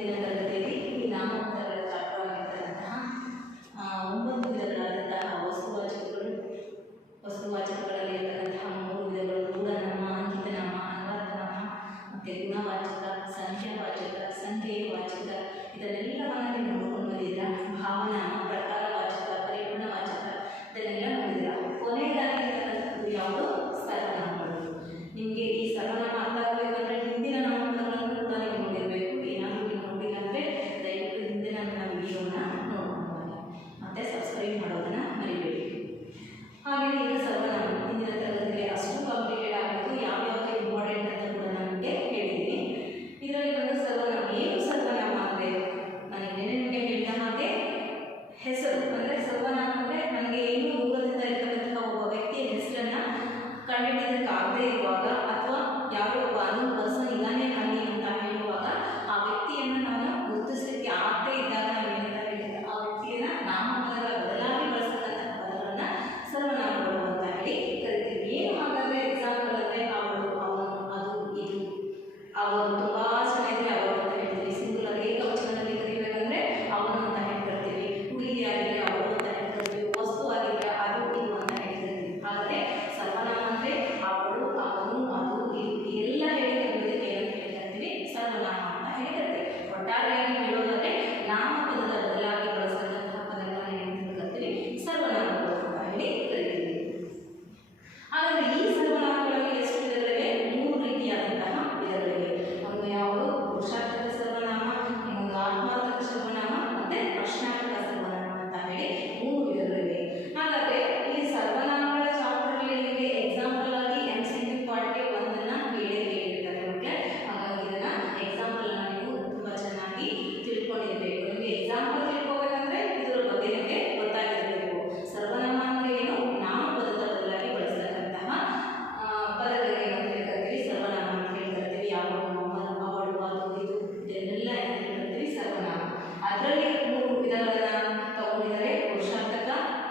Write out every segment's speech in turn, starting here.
ತರಗತಿಯಲ್ಲಿ ಈ ನಾಮಪದಗಳ ಚಾಪ್ಟರ್ನಂತಹ 9 ವಿಧಗಳಾದಂತಹ ವಸ್ತುವಾಚಕಗಳಲ್ಲಿ ಇರತಕ್ಕಂತಹ 3 ವಿಧಗಳು ಮೂಲನಾಮ, ಅಂಕಿತನಾಮ, ಅನ್ವರ್ಥನಾಮ ಮತ್ತು ಗುಣವಾಚಕ, ಸಂಖ್ಯಾವಾಚಕ, ಸಂಖ್ಯೆವಾಚಕ. ಇದನ್ನೆಲ್ಲವನ್ನು ನೀವು ನೋಡ್ಕೊಂಡು ಬಂದಿದ್ದೀರಾ. ಭಾವನಾಮ, ಪ್ರಕಾರವಾಚಕ, ಪರಿಪೂರ್ಣವಾಚಕ ಇದನ್ನೆಲ್ಲ ನೋಡಿದ್ದೀರಾ. ಕೊನೆಯದಾಗಿರ್ತಕ್ಕಂಥದ್ದು ಯಾವುದು? ಸರ್ವನಾಮಗಳು. ನಿಮಗೆ ಈ ಸರ್ವನಾಮ ಅರ್ಥ ಆಗಬೇಕಂದ್ರೆ ಹಿಂದಿನ ನಾಮಪದಗಳನ್ನು ಕೂಡ ನೀವು ನೋಡಿರಬೇಕು. ಏನಾದರೂ ನೀವು ನೋಡಿಲ್ಲ ಅಂದರೆ ದಯವಿಟ್ಟು ಹಿಂದಿನ ನನ್ನ ವಿಡಿಯೋನ ನೋಡ್ಕೊಂಡು ಮತ್ತೆ ಸಬ್ಸ್ಕ್ರೈಬ್ ಮಾಡೋದನ್ನು ಮರಿಬೇಡಿ. ಹಾಗೆ ಈಗ ಸರ್ವನಾಮ ಹಿಂದಿನ ತರಗತಿಯಲ್ಲಿ ಅಷ್ಟು ಕಾಂಪ್ಲಿಕೇಟ್ ಆಗಿತ್ತು. ಯಾವ್ಯಾವುದು ಇಂಪಾರ್ಟೆಂಟ್ ಅಂತ ಕೂಡ ನನಗೆ ಹೇಳಿದ್ದೀನಿ. ಇದರಲ್ಲಿ ಬಂದು ಸರ್ವನಾಮ. ಏನು ಸರ್ವನಾಮ ಅಂದರೆ ನನಗೆ ನಿಮಗೆ ಹೇಳಿದ ಹಾಗೆ ಹೆಸರು ಅಂದರೆ ಸರ್ವನಾಮ ಅಂದರೆ ನನಗೆ ಏನು ದೂರದಿಂದ ಇರತಕ್ಕಂತಹ ಒಬ್ಬ ವ್ಯಕ್ತಿಯ ಹೆಸರನ್ನು ಕಂಡುಹಿಡಿಯೋದಕ್ಕಾಗದೇ ಇರುವಾಗ ಅಥವಾ ಯಾರೋ ಒಬ್ಬ ಅನ್ನೋನ್ ಪರ್ಸನ್ ಇದ್ದಾನೆ ಅಲ್ಲಿ ಅಂತ ಹೇಳುವಾಗ ಆ ವ್ಯಕ್ತಿಯನ್ನು ನಾನು ಗುರುತಿಸಲಿಕ್ಕೆ ಆಗದೇ ಇದ್ದಾಗ ನಾವು ಏನಂತ ಹೇಳ್ತೀವಿ, ಆ ವ್ಯಕ್ತಿಯನ್ನು ನಾಮಪದಗಳ ಬದಲಾಗಿ ಬಳಸತಕ್ಕಂತಹ ಪದಗಳನ್ನು ಸರ್ವನಾಮಗಳು ಅಂತ ಹೇಳಿ ಕರಿತೀವಿ. ಏನು ಹಾಗಾದರೆ ಎಕ್ಸಾಂಪಲ್ ಅಂದರೆ ಅವಳು, ಅವನು, ಅದು, ಇದು. ಅವರು ತುಂಬ ಚೆನ್ನಾಗಿದ್ರೆ ಅವರು ಅಂತ ಹೇಳ್ತೀವಿ. ಸಿಂಗುಲರ್ ಏಕವಚನದಲ್ಲಿ ಕರಿಬೇಕಂದ್ರೆ ಅವನು ಅಂತ ಹೇಳ್ಕೊಳ್ತೀವಿ. ಹುಡುಗಿಯಾಗಿದ್ರೆ ಅವರು ಅಂತ ಹೇಳ್ಕೊಳ್ತೀವಿ. ವಸ್ತು ಆಗಿದ್ರೆ ಅದು, ಇದು ಅಂತ ಹೇಳ್ಕೊಳ್ತೀವಿ. ಹಾಗಾದರೆ ಸರ್ವನಾಮ ಅಂದರೆ ಅವಳು, ಅವನು, ಅದು, ಇದು ಎಲ್ಲ ಹೇಳಿಕೊಳ್ಳೋದಕ್ಕೆ ಏನಂತ ಹೇಳ್ಕೊಳ್ತೀವಿ? ಸರ್ವನಾಮ ಅಂತ ಹೇಳ್ಕೊಳ್ತೀವಿ. ಒಟ್ಟಾರೆಯಾಗಿ ಹೇಳೋದಾದ್ರೆ ನಾಮಪದದ ಬದಲಾಗಿ ಬಳಸತಕ್ಕಂತಹ ಪದಗಳನ್ನು ಏನಂತ ಹೇಳ್ಕೊಳ್ತೀವಿ? ಸರ್ವನಾಮಗಳು ಅಂತ ಹೇಳಿ ಕರಿತೀವಿ. ಹಾಗಾದರೆ ಈ ಸರ್ವನಾಮಗಳಲ್ಲಿ ಎಷ್ಟು ವಿಧಗಳಿವೆ? 3 ರೀತಿಯಾದಂತಹ ವಿಧಗಳಿವೆ. ಒಂದು ಯಾವುದು? ಪುರುಷಾರ್ಥಕ ಸರ್ವನಾಮ, ಇನ್ನೊಂದು ಆತ್ಮಾರ್ಥಕ ಸರ್ವನಾಮ ಮತ್ತು ಪ್ರಶ್ನಾರ್ಥಕ ಸರ್ವನಾಮ ಅಂತ ಹೇಳಿ 3 ವಿಧಗಳಿವೆ. ಹಾಗಾದರೆ ಈ ಸರ್ವನಾಮಗಳ ಚಾಪ್ಟರ್ನಲ್ಲಿ ನಿಮಗೆ ಎಕ್ಸಾಂಪಲ್ ಆಗಿ MCQ ಪಾರ್ಟ್ಗೆ ಒಂದನ್ನು ಹೇಳಿರ್ತಾರೆ. ಓಕೆ, ಹಾಗಾಗಿ ಇದನ್ನು ಎಕ್ಸಾಂಪಲ್ ನೀವು ತುಂಬ ಚೆನ್ನಾಗಿ ತಿಳ್ಕೊಂಡಿರಬೇಕು. ನಿಮಗೆ ಎಕ್ಸಾಂಪಲ್ ತಿಳ್ಕೋಬೇಕಂದ್ರೆ ಇದರ ಬಗ್ಗೆ ನಿಮಗೆ ಗೊತ್ತಾಗಿರಬೇಕು. ಸರ್ವನಾಮ ಅಂದರೆ ಏನು? ನಾಮಪದದ ಬದಲಾಗಿ ಬಳಸತಕ್ಕಂತಹ ಪದಗಳಿಗೆ ಏನಂತ ಹೇಳ್ಕೊಳ್ತೀವಿ? ಸರ್ವನಾಮ ಅಂತ ಹೇಳ್ಕೊಳ್ತೀವಿ. ಯಾವುದು? ಅವಳು, ಅದು, ಇದು ಇದನ್ನೆಲ್ಲ ಏನಂತ ಹೇಳ್ಕೊಳ್ತೀವಿ? ಸರ್ವನಾಮ. ಅದರಲ್ಲಿ 3 ವಿಧಗಳನ್ನು ತಗೊಂಡಿದ್ದಾರೆ: ಪುರುಷಾರ್ಥಕ,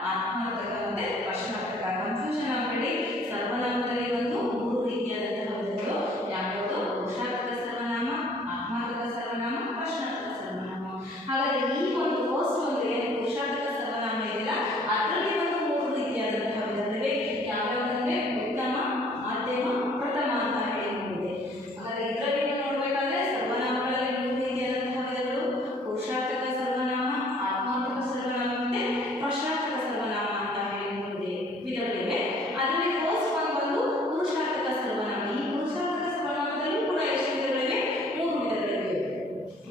ಆತ್ಮಾರ್ಥಕ ಮತ್ತು ಪ್ರಶ್ನಾರ್ಥಕ. ಕನ್ಫ್ಯೂಷನ್ ಆಗಬೇಡಿ. ಸರ್ವನಾಮದಲ್ಲಿ ಒಂದು 3 ರೀತಿಯಾದಂತಹ ವಿಧಗಳು. ಯಾವ್ಯಾವುದು? ಪುರುಷಾರ್ಥಕ ಸರ್ವನಾಮ, ಆತ್ಮಾರ್ಥಕ ಸರ್ವನಾಮ, ಪ್ರಶ್ನಾರ್ಥಕ ಸರ್ವನಾಮ. ಹಾಗಾದರೆ ಈ ಒಂದು ಫಸ್ಟ್ ಒಂದು ಏನು ಪುರುಷಾರ್ಥಕ ಸರ್ವನಾಮ ಇದೆಯಲ್ಲ ಅದರಲ್ಲಿ ಒಂದು 3 ರೀತಿಯಾದಂತಹ ವಿಧಗಳಿವೆ. ಯಾವ್ಯಾವುದಂದ್ರೆ ಉತ್ತಮ, ಮಧ್ಯಮ, ಪ್ರಥಮ ಅಂತ ಹೇಳಿಕೊಂಡಿದೆ. ಹಾಗಾದರೆ ಇದರಲ್ಲಿ ನೀವು ನೋಡಬೇಕಾದ್ರೆ ಸರ್ವನಾಮಗಳಲ್ಲಿ 3 ರೀತಿಯಾದಂತಹ ವಿಧಗಳು: ಪುರುಷಾರ್ಥಕ ಸರ್ವನಾಮ, ಆತ್ಮಾರ್ಥಕ ಸರ್ವನಾಮ ಮತ್ತು ಪ್ರಶ್ನಾರ್ಥಕ ಸರ್ವನಾಮ ಅಂತ ಹೇಳಿಕೊಂಡಿದೆ ವಿಧಗಳಿವೆ. ಅದರಲ್ಲಿ ಫಸ್ಟ್ ಒನ್ ಬಂದು ಪುರುಷಾರ್ಥಕ ಸರ್ವನಾಮ. ಈ ಪುರುಷಾರ್ಥಕ ಸರ್ವನಾಮದಲ್ಲೂ ಕೂಡ ಎಷ್ಟು ವಿಧಗಳಿವೆ? 3 ವಿಧಗಳಿವೆ.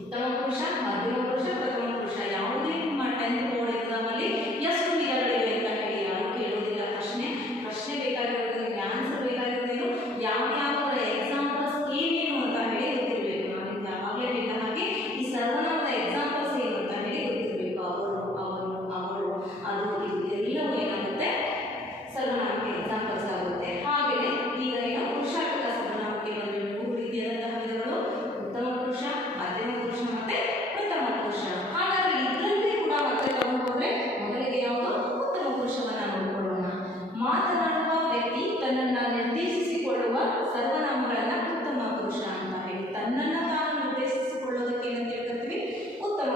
ಉತ್ತಮ ಪುರುಷ, ಮಧ್ಯಮ ಪುರುಷ, ಪ್ರಥಮ ಪುರುಷ. ಯಾವುದೇ ನಿಮ್ಮ 10th ಬೋರ್ಡ್ ಎಕ್ಸಾಮಲ್ಲಿ ಎಷ್ಟು ವಿಧಗಳಿವೆ ಅಂತ ಹೇಳಿ ಯಾರು ಕೇಳುವುದಿಲ್ಲ. ಪ್ರಶ್ನೆ ಬೇಕಾಗಿರೋದು, ನಿಮಗೆ ಆನ್ಸರ್ ಬೇಕಾಗಿರೋದು ಯಾವ್ಯಾವ ಎಕ್ಸಾಂಪಲ್ಸ್ ಏನೇನು ಅಂತ ಹೇಳಿ ಗೊತ್ತಿರಬೇಕು. ನಾನು ನಿಮ್ಗೆ ಯಾವಾಗಲೇ ಹೇಳಿದ ಹಾಗೆ ಈ ಸರ್ವನಾಮದ ಎಕ್ಸಾಂಪಲ್ಸ್ ಏನು ಅಂತ ಹೇಳಿ ಗೊತ್ತಿರಬೇಕು. ಅವರು, ಅವನು, ಅವಳು, ಅದು, ಇದು ಎಲ್ಲವೂ ಏನಾಗುತ್ತೆ? ಸರ್ವನಾಮಕ್ಕೆ ಎಕ್ಸಾಂಪಲ್ಸ್ ಆಗುತ್ತೆ. ಹಾಗೆಯೇ ಈಗ ಏನು ಪುರುಷಾರ್ಥಕ ಸರ್ವನಾಮಕ್ಕೆ ಬಂದರೆ 3 ರೀತಿಯಾದಂತಹ ವಿಧಗಳು: ಉತ್ತಮ ಪುರುಷ, ಮಧ್ಯಮ ಪುರುಷ ಮತ್ತು ಪ್ರಥಮ ಪುರುಷ. ಹಾಗಾದರೆ ಇದರಲ್ಲಿ ಕೂಡ ಮತ್ತೆ ತಗೊಂಡು ಹೋದರೆ ಮೊದಲಿಗೆ ಯಾವುದು? ಉತ್ತಮ ಪುರುಷವನ್ನು ನೋಡಿಕೊಳ್ಳೋಣ. ಮಾತನಾಡುವ ವ್ಯಕ್ತಿ ತನ್ನನ್ನು ನಿರ್ದೇಶಿಸಿಕೊಳ್ಳುವ ಸರ್ವನಾಮಗಳನ್ನು ಉತ್ತಮ ಪುರುಷ ಅಂತ ಹೇಳಿ, ತನ್ನನ್ನು ತಾನು ನಿರ್ದೇಶಿಸಿಕೊಳ್ಳೋದಕ್ಕೆ ಏನಂತ ಹೇಳ್ಕೊಳ್ತೀವಿ? ಉತ್ತಮ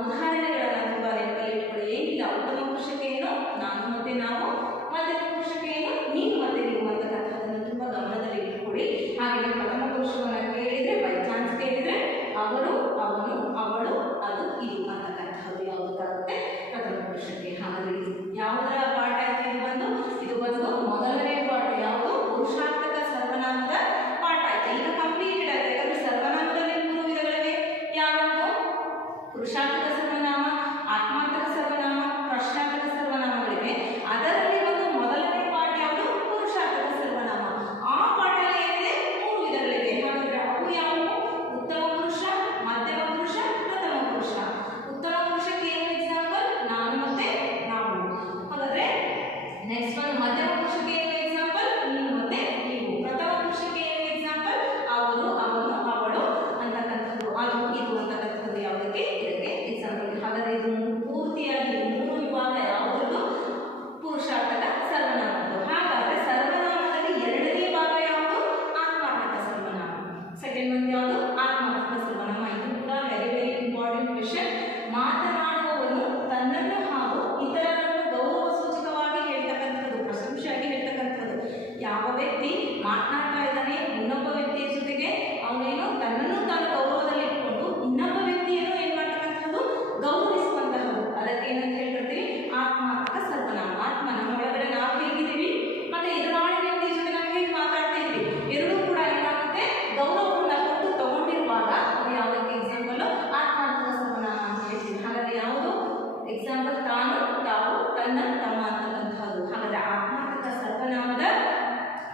ಉದಾಹರಣೆಗಳನ್ನು ತುಂಬ ನೆನಪಲ್ಲಿ ಇಟ್ಕೊಳ್ಳಿ. ಏನಿಲ್ಲ, ಉತ್ತಮ ಪುರುಷಕ್ಕೆ ಏನು ನಾನು ಮತ್ತೆ ನಾವು, ಮಧ್ಯಮ ಪುರುಷಕ್ಕೆ ಏನು ನೀನು ಮತ್ತೆ ನೀವು ಅಂತಕ್ಕಂಥದ್ದನ್ನು ತುಂಬ ಗಮನದಲ್ಲಿ ಇಟ್ಕೊಳ್ಳಿ. ಹಾಗೆ ಪ್ರಥಮ ಪುರುಷವನ್ನು ಕೇಳಿದರೆ ಬೈ ಚಾನ್ಸ್ ಕೇಳಿದರೆ ಅವರು, ಅವನು, ಅವಳು, ಅದು, ಇದು ಅಂತಕ್ಕಂಥದ್ದು ಯಾವುದಕ್ಕಾಗುತ್ತೆ ಪ್ರಥಮ ಪುರುಷಕ್ಕೆ. ಹಾಗಾದರೆ ಯಾವುದರ ಪಾಠ ಆಯ್ತು? ಇದು ಬಂದು ಮೊದಲನೇ ಪಾಠ. ಯಾವುದು? ಪುರುಷಾರ್ಥಕ ಸರ್ವನಾಮದ ಪಾಠ ಆಯ್ತು. ಈಗ ಕಂಪ್ಲೀಟೆಡ್ ಆಯ್ತು. ಯಾಕಂದ್ರೆ ಸರ್ವನಾಮದಲ್ಲಿ 3 ವಿಧಗಳಿವೆ. ಯಾವುದು? ಪುರುಷಾರ್ಥಕ ಸರ್ವನಾಮ, ಆತ್ಮಾರ್ಥಕ ಸರ್ವನಾಮ, ಪ್ರಶ್ನಾರ್ಥಕ ಸರ್ವನಾಮಗಳಿವೆ. ಅದರಲ್ಲಿ ಒಂದು ಮೊದಲನೇ ಪಾಠ ಯಾವುದು? ಪುರುಷಾರ್ಥಕ ಸರ್ವನಾಮ. ಆ ಪಾಠ ಏನಿದೆ 3 ವಿಧಗಳಿವೆ. ಹಾಗಾದ್ರೆ ಅವು ಯಾವುವು? ಉತ್ತಮ ಪುರುಷ, ಮಧ್ಯಮ ಪುರುಷ, ಪ್ರಥಮ ಪುರುಷ. ಉತ್ತಮ ಪುರುಷಕ್ಕೆ ಏನು ಎಕ್ಸಾಂಪಲ್? ನಾನು ಮತ್ತೆ ನಾವು. ಹಾಗಾದ್ರೆ ನೆಕ್ಸ್ಟ್ ಒಂದು ಮಧ್ಯಮ ಪುರುಷಕ್ಕೆ ಏನು ಎಕ್ಸಾಂಪಲ್? ನೀನು ಮತ್ತೆ ನೀವು. ಪ್ರಥಮ ಪುರುಷಕ್ಕೆ ಏನು ಎಕ್ಸಾಂಪಲ್? ಅವರು, ಅವನು, ಅವಳು ಅಂತಕ್ಕಂಥದ್ದು, ಅದು, ಇದು ಅಂತಕ್ಕಂಥದ್ದು ಯಾವುದಕ್ಕೆ? ಇದಕ್ಕೆ ಎಕ್ಸಾಂಪಲ್. ಹಾಗಾದ್ರೆ ಇದು ಪೂರ್ತಿಯಾಗಿ 3 ವಿಭಾಗ ಯಾವುದದು? ಪುರುಷಾರ್ಥಕ ಸರ್ವನಾಮದ್ದು. ಹಾಗಾದ್ರೆ ಸರ್ವನಾಮದಲ್ಲಿ 2ನೇ ಭಾಗ ಯಾವುದು? ಆತ್ಮಾರ್ಥಕ ಸರ್ವನಾಮ. ಸೆಕೆಂಡ್ ಒಂದು ಯಾವುದು? ಆತ್ಮಾರ್ಥಕ ಸರ್ವನಾಮ. ಇದು ಕೂಡ ವೆರಿ ವೆರಿ ಇಂಪಾರ್ಟೆಂಟ್ ಕ್ವೆಶ್ಚನ್. ಮಾತನಾಡುವವನು ತನ್ನನ್ನು ಹಾಗೂ ಇತರರನ್ನು ಗೌರವ ಸೂಚಕವಾಗಿ ಹೇಳ್ತಕ್ಕಂಥದ್ದು, ಪ್ರಶಂಸೆಯಾಗಿ ಹೇಳ್ತಕ್ಕಂಥದ್ದು. ಯಾವ ವ್ಯಕ್ತಿ ಮಾತನಾಡ್ತಾ ಇದ್ದಾನೆ ಇನ್ನೊಬ್ಬ ವ್ಯಕ್ತಿಯ ಜೊತೆಗೆ, ಅವನೇನು ತನ್ನನ್ನು ತಾನು ಗೌರವದಲ್ಲಿ ಇಟ್ಕೊಂಡು ಇನ್ನೊಬ್ಬ ವ್ಯಕ್ತಿಯನ್ನು ಏನ್ ಮಾಡ್ತಕ್ಕಂಥದ್ದು? ಗೌರವಿಸುವಂತಹದ್ದು. ಅದಕ್ಕೆ ಏನಂತ ಹೇಳ್ಕೊಳ್ತೀವಿ? ಆತ್ಮಾರ್ಥಕ ಸರ್ವನಾಮ. ಆತ್ಮ ನಮ್ಮ ಒಳಗಡೆ ನಾವು ಹೇಗಿದ್ದೀವಿ ಮತ್ತೆ ಎದುರಾಳಿ ವ್ಯಕ್ತಿಯ ಜೊತೆ ನಾವು ಹೇಗೆ ಮಾತಾಡ್ತಾ ಇದ್ವಿ, ಎರಡೂ ಕೂಡ ಏನಾಗುತ್ತೆ? ಗೌರವವನ್ನು ಕೊಟ್ಟು ತಗೊಂಡಿರುವಾಗ ಅದು ಯಾವುದಕ್ಕೆ ಎಕ್ಸಾಂಪಲ್? ಆತ್ಮಾರ್ಥಕ ಸರ್ವನಾಮ ಅಂತ ಹೇಳ್ತೀವಿ. ಹಾಗಾದ್ರೆ ಯಾವುದು ಎಕ್ಸಾಂಪಲ್? ತಾನು, ತಾವು, ತನ್ನ, ತಮ್ಮ ಅಂತಕ್ಕಂಥದ್ದು. ಹಾಗಾದ್ರೆ ಆತ್ಮಾರ್ಥಕ ಸರ್ವನಾಮದ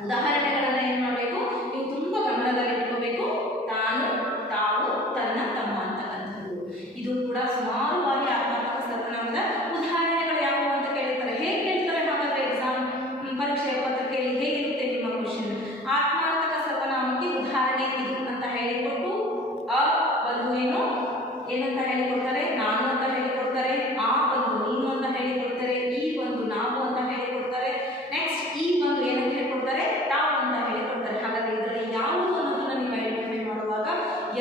ಉದಾಹರಣೆಗಳನ್ನು ಏನು ಮಾಡಬೇಕು? ನೀವು ತುಂಬ ಗಮನದಲ್ಲಿ ಇಟ್ಕೋಬೇಕು. ತಾನು, ತಾವು, ತನ್ನ, ತಮ್ಮ ಅಂತಕ್ಕಂಥದ್ದು. ಇದು ಕೂಡ ಸುಮಾರು ಬಾರಿ ಆತ್ಮಾರ್ಥಕ ಸರ್ವನಾಮದ ಉದಾಹರಣೆಗಳು ಯಾವುವು ಅಂತ ಕೇಳ್ತಾರೆ. ಹೇಗೆ ಕೇಳ್ತಾರೆ? ಹಾಗಾದ್ರೆ ಎಕ್ಸಾಮ್ ಪರೀಕ್ಷೆ ಪತ್ರಿಕೆಯಲ್ಲಿ ಹೇಗಿರುತ್ತೆ ನಿಮ್ಮ ಕ್ವಶನ್? ಆತ್ಮಾರ್ಥಕ ಸರ್ವನಾಮಕ್ಕೆ ಉದಾಹರಣೆ ಇದು ಅಂತ ಹೇಳಿಕೊಟ್ಟು ಅ ಬಂದು ಏನಂತ ಹೇಳಿಕೊಡ್ತಾರೆ? ನಾನು ಅಂತ ಹೇಳಿಕೊಡ್ತಾರೆ. ಆ ಬಂದು ನೀನು ಅಂತ ಹೇಳಿಕೊಡ್ತಾರೆ. ಈ ಬಂದು ನಾವು ಅಂತ ಹೇಳಿಕೊಡ್ತಾರೆ. ನೆಕ್ಸ್ಟ್ ಈ ಬಂದು ಏನಂತ ಹೇಳಿಕೊಡ್ತಾರೆ? ತಾವು ಅಂತ ಹೇಳಿಕೊಡ್ತಾರೆ. ಹಾಗಾದ್ರೆ ಇದರಲ್ಲಿ ಯಾವುದು ಅನ್ನೋದನ್ನ ನೀವು ಐಡೆಂಟಿಫೈ ಮಾಡುವಾಗ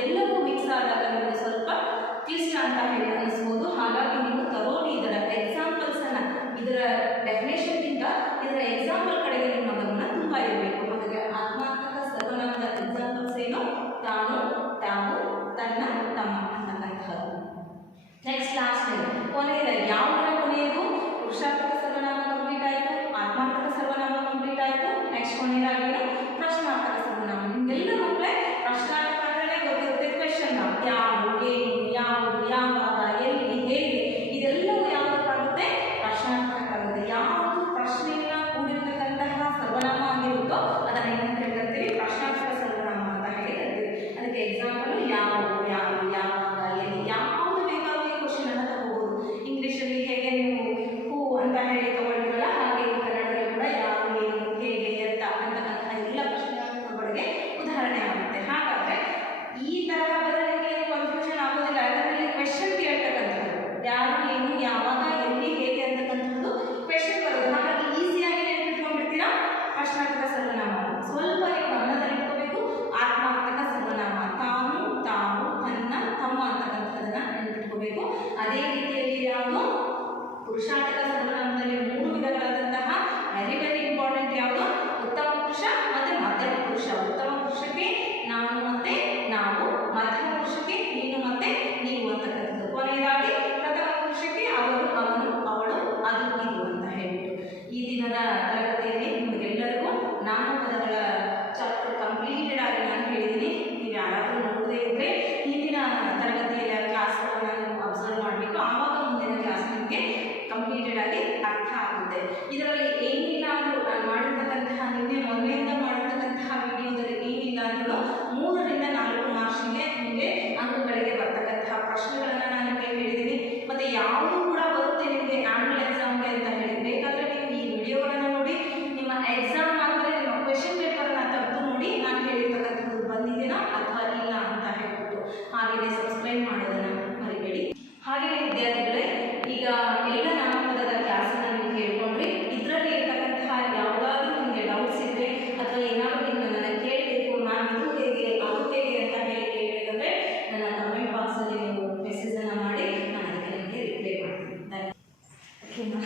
ಎಲ್ಲವೂ ಮಿಕ್ಸ್ ಆದಾಗ ನಿಮಗೆ ಸ್ವಲ್ಪ ಕ್ಲಿಷ್ಟ ಅಂತ ಹೇಳಿ ಅನಿಸ್ಬೋದು. ಹಾಗಾಗಿ ನೀವು ತರೋಲಿ ಇದರ ಎಕ್ಸಾಂಪಲ್ಸ್ ಅನ್ನ, ಇದರ ಡೆಫಿನೇಷನ್ಗಿಂತ ಇದರ ಎಕ್ಸಾಂಪಲ್ ಕಡೆಗೆ ನಿಮ್ಮ ಗಮನ ತುಂಬ ಇರಬೇಕು. ಹಾಗಾದ್ರೆ ಆತ್ಮಾರ್ಥಕ ಸರ್ವನಾಮದ ಎಕ್ಸಾಂಪಲ್ಸ್ ಏನು? ತಾನು, ತಾವು, ತನ್ನ, ತಮ್ಮ ಅಂತಕ್ಕಂಥದ್ದು. ನೆಕ್ಸ್ಟ್ ಲಾಸ್ಟ್ ಕೊನೆಯದಾಗಿ ಯಾವುದರ ಕೊನೆಯದು? ಪುರುಷಾರ್ಥಕ ಸರ್ವನಾಮ ಕಂಪ್ಲೀಟ್ ಆಯಿತು, ಆತ್ಮಾರ್ಥಕ ಸರ್ವನಾಮ ಕಂಪ್ಲೀಟ್ ಆಯಿತು. ನೆಕ್ಸ್ಟ್ ಕೊನೆಯದಾಗಿ ಪ್ರಶ್ನಾರ್ಥಕ ಸರ್ವನಾಮ. ನಿಮ್ಗೆಲ್ಲ ಮಕ್ಕಳೇ ಪ್ರಶ್ನಾರ್ಥಕ ಅಂದ್ರೆ ಗೊತ್ತಿರುತ್ತೆ. ಕ್ವೆಶ್ಚನ್ ಯಾರು, ಏನು, ಯಾವುದು, ಯಾವಾಗ, ಎಲ್ಲಿ, ಹೇಗೆ, ಇದೆಲ್ಲವೂ ಯಾವುದಕ್ಕಾಗುತ್ತೆ? ಪ್ರಶ್ನಾರ್ಥಕಕ್ಕಾಗುತ್ತೆ. ಯಾವುದು ಪ್ರಶ್ನೆಯನ್ನ ಕೂಡಿರ್ತಕ್ಕಂತಹ ಸರ್ವನಾಮ ಆಗಿರುತ್ತೋ ಅದನ್ನ ಏನಂತ ಹೇಳ್ತೀವಿ? ಪ್ರಶ್ನಾರ್ಥಕ ಸರ್ವನಾಮ ಅಂತ ಹೇಳ್ತೀವಿ. ಅದಕ್ಕೆ ಎಕ್ಸಾಂಪಲ್ ಯಾವುದು, ಯಾರು, ಯಾವಾಗ, ಎಲ್ಲಿ, ಯಾವುದು ಬೇಕಾದರೂ ಈ ಕ್ವಶನ್ ಅನ್ನ ತಗೋಬಹುದು. ಇಂಗ್ಲಿಷಲ್ಲಿ ಹೇಗೆ ನೀವು ಹೂ ಅಂತ ಹೇಳಿ ತಗೊಳ್ತೀರಲ್ಲ, ಹಾಗೆ ಕನ್ನಡದಲ್ಲಿ ಕೂಡ ಯಾರು, ಏನು, ಹೇಗೆ, ಎತ್ತ ಅಂತಕ್ಕಂತಹ ಎಲ್ಲ ಪ್ರಶ್ನೆಗಳಿಗೆ ಉದಾಹರಣೆ ಆಗುತ್ತೆ. ಹಾಗಾದ್ರೆ ಈ ತರಹ ಬರಲಿಕ್ಕೆ ಕನ್ಫ್ಯೂಷನ್ ಆಗೋದಿಲ್ಲ. ಯಾಕಂದ್ರೆ ಕ್ವೆಶ್ಚನ್ ಕೇಳ್ತಕ್ಕಂಥದ್ದು ಯಾರು, ಏನು, ಯಾವಾಗ, ಎಲ್ಲಿ, ಹೇಗೆ ಅಂತಕ್ಕಂಥದ್ದು ಕ್ವೆಶ್ಚನ್ ಬರೋದು. ಹಾಗಾಗಿ ಈಸಿಯಾಗಿ ನೆನಪಿಟ್ಕೊಂಡ್ಬಿಡ್ತೀರಾ ಪ್ರಶ್ನಾರ್ಥಕ ಸರ್ವನಾಮ. ಸ್ವಲ್ಪ ನೀವು ಗಮನದಲ್ಲಿ ಇಟ್ಕೋಬೇಕು. ಆತ್ಮಾರ್ಥಕ ಸರ್ವನಾಮ ತಾನು, ತಾವು, ತನ್ನ, ತಮ್ಮ ಅಂತಕ್ಕಂಥದ್ದನ್ನ ನೆನಪಿಟ್ಕೋಬೇಕು. ಅದೇ ರೀತಿಯಲ್ಲಿ ಯಾವುದು? ಪುರುಷಾರ್ಥಕ ಸರ್ವನಾಮದಲ್ಲಿ 3 ವಿಧಗಳಾದಂತಹ ವೆರಿ ವೆರಿ ಇಂಪಾರ್ಟೆಂಟ್ ಯಾವುದು? ಉತ್ತಮ ಪುರುಷ ಮತ್ತೆ ಮಧ್ಯಮ ಪುರುಷ. ಉತ್ತಮ ಪುರುಷಕ್ಕೆ ನಾನು ಮತ್ತೆ ನಾವು, ಮಧ್ಯಮ ಪುರುಷಕ್ಕೆ ನೀನು ಮತ್ತೆ ನೀವು ಅಂತಕ್ಕಂಥದ್ದು. ಕೊನೆಯದಾಗಿ ಪ್ರಥಮ ಪುರುಷಕ್ಕೆ ಅವರು, ಅವನು, ಅವಳು, ಅದು, ಇದು ಅಂತ ಹೇಳ್ಬಿಟ್ಟು ಈ ದಿನದ ತರಗತಿಯಲ್ಲಿ ನಿಮಗೆಲ್ಲರಿಗೂ ನಾಮಪದಗಳ ಚಾಪ್ಟರ್ ಕಂಪ್ಲೀಟೆಡ್ ಆಗಿ ನಾನು ಹೇಳಿದ್ದೀನಿ. ನೀವು ಯಾರಾದರೂ ನೋಡದೇ ಇದ್ದರೆ ಹಿಂದಿನ ತರಗತಿಯ ಕ್ಲಾಸ್ಗಳನ್ನು ನೀವು ಅಬ್ಸರ್ವ್ ಮಾಡಬೇಕು. ಆವಾಗ ಮುಂದಿನ ಕ್ಲಾಸ್ ನಿಮಗೆ ಕಂಪ್ಲೀಟೆಡ್ ಆಗಿ ಅರ್ಥ ಆಗುತ್ತೆ. ಇದರಲ್ಲಿ ಏನಿಲ್ಲ ಅಂದರೂ ನಾನು ಮಾಡಿರ್ತಕ್ಕಂತಹ ನಿನ್ನೆ ಮೊದಲಿಂದ ಮಾಡಿರ್ತಕ್ಕಂತಹ ವಿಡಿಯೋದಲ್ಲಿ ಏನಿಲ್ಲ ಅಂದ್ರೂ 3 ರಿಂದ 4 ಓಕೆನಾ?